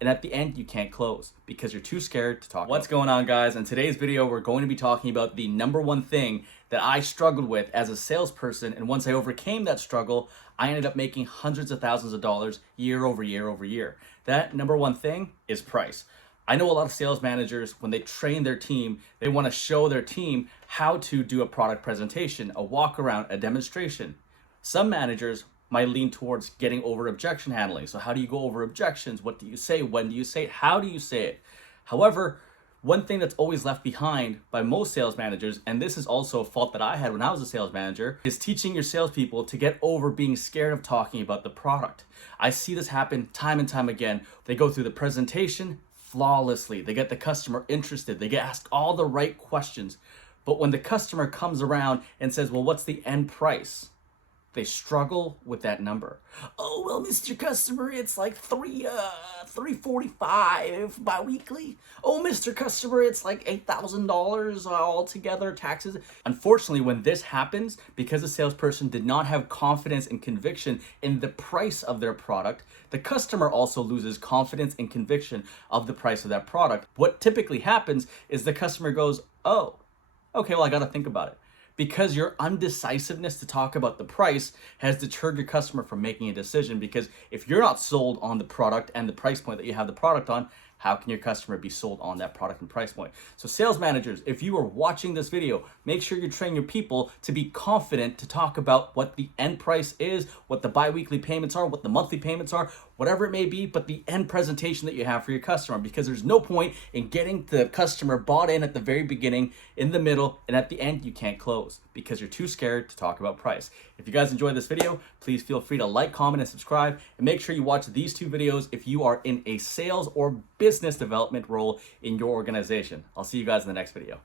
and at the end you can't close because you're too scared to talk. What's going on, guys? In today's video we're going to be talking about the number one thing that I struggled with as a salesperson, and once I overcame that struggle I ended up making hundreds of thousands of dollars year over year over year. That number one thing is price. I know a lot of sales managers, when they train their team, they want to show their team how to do a product presentation, a walk around, a demonstration. Some managers might lean towards getting over objection handling. So how do you go over objections? What do you say? When do you say it? How do you say it? However, one thing that's always left behind by most sales managers, and this is also a fault that I had when I was a sales manager, is teaching your salespeople to get over being scared of talking about the product. I see this happen time and time again. They go through the presentation flawlessly. They get the customer interested. They get asked all the right questions. But when the customer comes around and says, well, what's the end price? They struggle with that number. Oh, well, Mr. Customer, it's like $345 bi-weekly. Oh, Mr. Customer, it's like $8,000 altogether, taxes. Unfortunately, when this happens, because the salesperson did not have confidence and conviction in the price of their product, the customer also loses confidence and conviction of the price of that product. What typically happens is the customer goes, oh, okay, well, I got to think about it. Because your undecisiveness to talk about the price has deterred your customer from making a decision. Because if you're not sold on the product and the price point that you have the product on, how can your customer be sold on that product and price point? So sales managers, if you are watching this video, make sure you train your people to be confident to talk about what the end price is, what the bi-weekly payments are, what the monthly payments are, whatever it may be, but the end presentation that you have for your customer, because there's no point in getting the customer bought in at the very beginning, in the middle, and at the end you can't close because you're too scared to talk about price. If you guys enjoyed this video, please feel free to like, comment, and subscribe, and make sure you watch these two videos if you are in a sales or business development role in your organization. I'll see you guys in the next video.